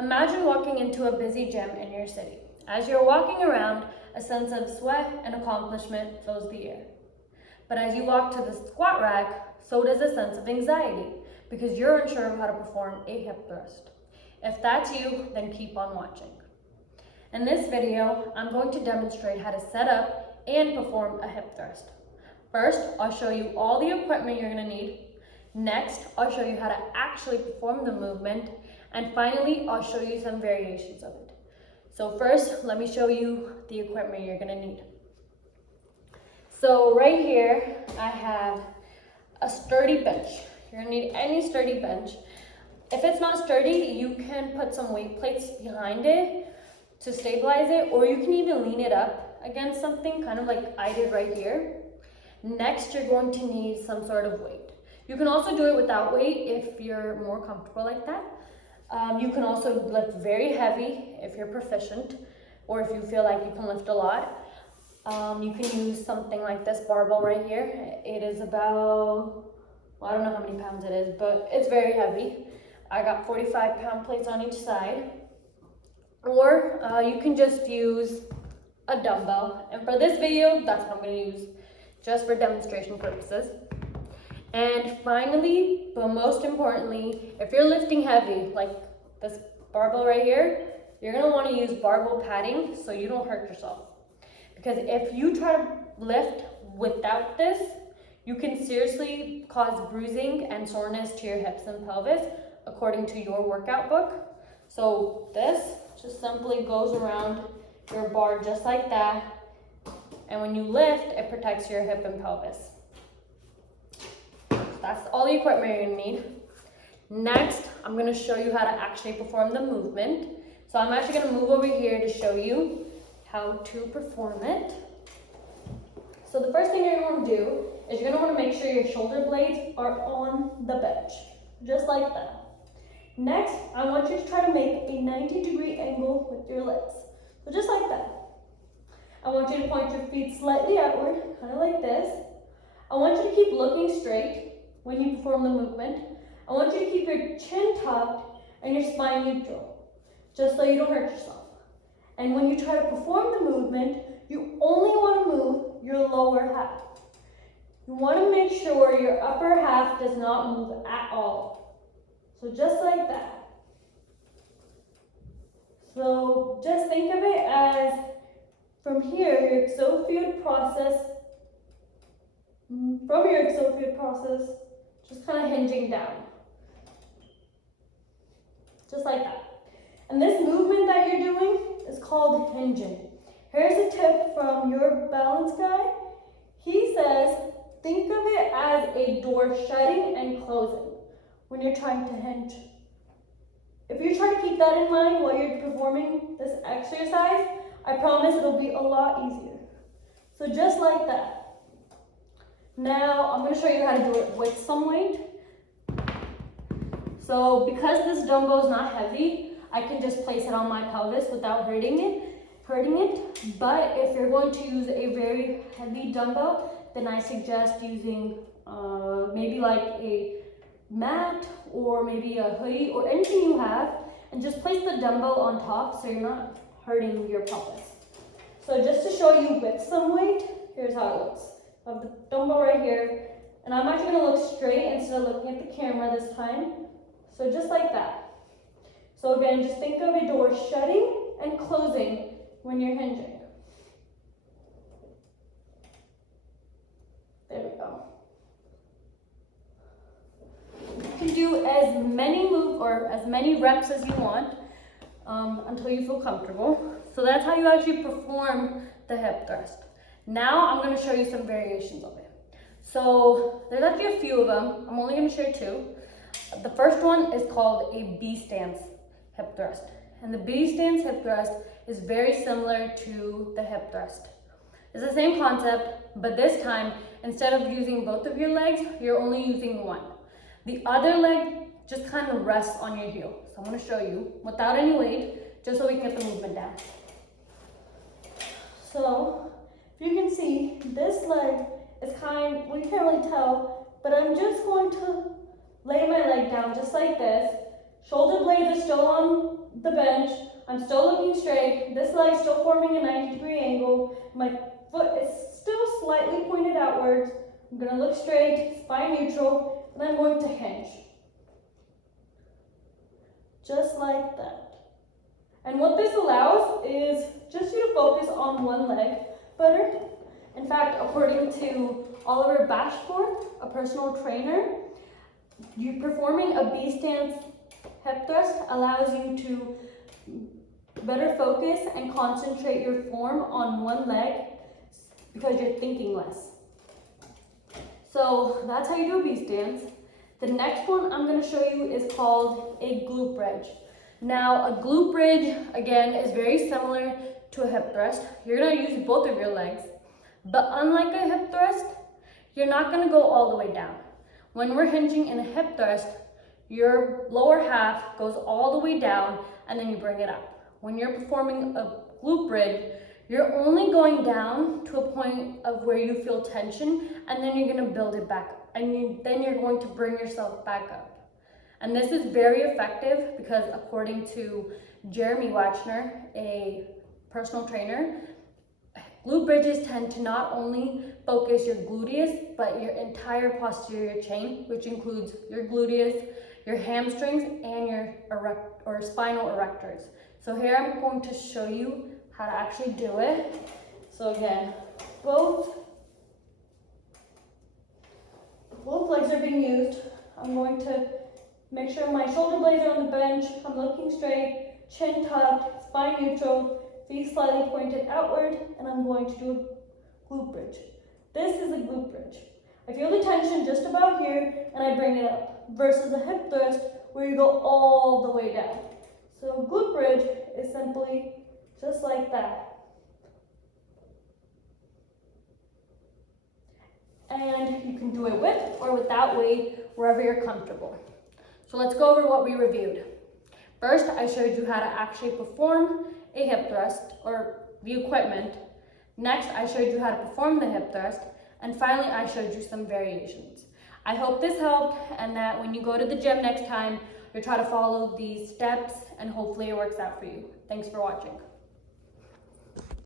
Imagine walking into a busy gym in your city. As you're walking around, a sense of sweat and accomplishment fills the air. But as you walk to the squat rack, so does a sense of anxiety because you're unsure of how to perform a hip thrust. If that's you, then keep on watching. In this video, I'm going to demonstrate how to set up and perform a hip thrust. First, I'll show you all the equipment you're going to need. Next, I'll show you how to actually perform the movement. And finally, I'll show you some variations of it. So first, let me show you the equipment you're going to need. So right here, I have a sturdy bench. You're going to need any sturdy bench. If it's not sturdy, you can put some weight plates behind it to stabilize it, or you can even lean it up against something, kind of like I did right here. Next, you're going to need some sort of weight. You can also do it without weight if you're more comfortable like that. You can also lift very heavy if you're proficient, or if you feel like you can lift a lot. You can use something like this barbell right here. It is about, well, I don't know how many pounds it is, but it's very heavy. I got 45-pound plates on each side. Or you can just use a dumbbell. And for this video, that's what I'm going to use, just for demonstration purposes. And finally, but most importantly, if you're lifting heavy, like this barbell right here, you're going to want to use barbell padding so you don't hurt yourself. Because if you try to lift without this, you can seriously cause bruising and soreness to your hips and pelvis, according to your workout book. So this just simply goes around your bar just like that. And when you lift, it protects your hip and pelvis. That's all the equipment you're going to need. Next, I'm going to show you how to actually perform the movement. So I'm actually going to move over here to show you how to perform it. So the first thing you're going to do is you're going to want to make sure your shoulder blades are on the bench, just like that. Next, I want you to try to make a 90-degree angle with your legs. So just like that. I want you to point your feet slightly outward, kind of like this. I want you to keep looking straight when you perform the movement. I want you to keep your chin tucked and your spine neutral, just so you don't hurt yourself. And when you try to perform the movement, you only want to move your lower half. You want to make sure your upper half does not move at all. So just like that. So just think of it as from here, your exophyseal process, just kind of hinging down. Just like that. And this movement that you're doing is called hinging. Here's a tip from your balance guy. He says, think of it as a door shutting and closing when you're trying to hinge. If you try to keep that in mind while you're performing this exercise, I promise it'll be a lot easier. So just like that. Now I'm going to show you how to do it with some weight. So because this dumbbell is not heavy, I can just place it on my pelvis without hurting it. But if you're going to use a very heavy dumbbell, then I suggest using maybe like a mat or maybe a hoodie or anything you have, and just place the dumbbell on top so you're not hurting your pelvis. So just to show you with some weight, here's how it looks. I have the dumbbell right here, and I'm actually going to look straight instead of looking at the camera this time. So just like that. So again, just think of a door shutting and closing when you're hinging. There we go. You can do as many reps as you want until you feel comfortable. So that's how you actually perform the hip thrust. Now I'm going to show you some variations of it. So there's actually a few of them. I'm only going to share two. The first one is called a B stance hip thrust. And the B stance hip thrust is very similar to the hip thrust. It's the same concept, but this time, instead of using both of your legs, you're only using one. The other leg just kind of rests on your heel. So I'm going to show you without any weight, just so we can get the movement down. So if you can see, this leg is well, you can't really tell, but I'm just going to lay my leg down just like this, Shoulder blades are still on the bench. I'm still looking straight. This leg still forming a 90-degree angle. My foot is still slightly pointed outwards. I'm gonna look straight, spine neutral, and I'm going to hinge. Just like that. And what this allows is just you to focus on one leg better. In fact, according to Oliver Bashforth, a personal trainer, you performing a B stance hip thrust allows you to better focus and concentrate your form on one leg because you're thinking less. So that's how you do a B stance. The next one I'm going to show you is called a glute bridge. Now, a glute bridge, again, is very similar to a hip thrust. You're going to use both of your legs, but unlike a hip thrust, you're not going to go all the way down. When we're hinging in a hip thrust, your lower half goes all the way down and then you bring it up. When you're performing a glute bridge, you're only going down to a point of where you feel tension, and then you're going to build it back up, and then you're going to bring yourself back up. And this is very effective because according to Jeremy Wachner, a personal trainer, glute bridges tend to not only focus your gluteus, but your entire posterior chain, which includes your gluteus, your hamstrings, and your spinal erectors. So here I'm going to show you how to actually do it. So again, both legs are being used. I'm going to make sure my shoulder blades are on the bench. I'm looking straight, chin tucked, spine neutral, feet slightly pointed outward, and I'm going to do a glute bridge. This is a glute bridge. I feel the tension just about here, and I bring it up, versus a hip thrust where you go all the way down. So glute bridge is simply just like that. And you can do it with or without weight, wherever you're comfortable. So let's go over what we reviewed. First, I showed you how to actually perform a hip thrust or the equipment. Next, I showed you how to perform the hip thrust. And finally, I showed you some variations. I hope this helped and that when you go to the gym next time, you'll try to follow these steps and hopefully it works out for you. Thanks for watching.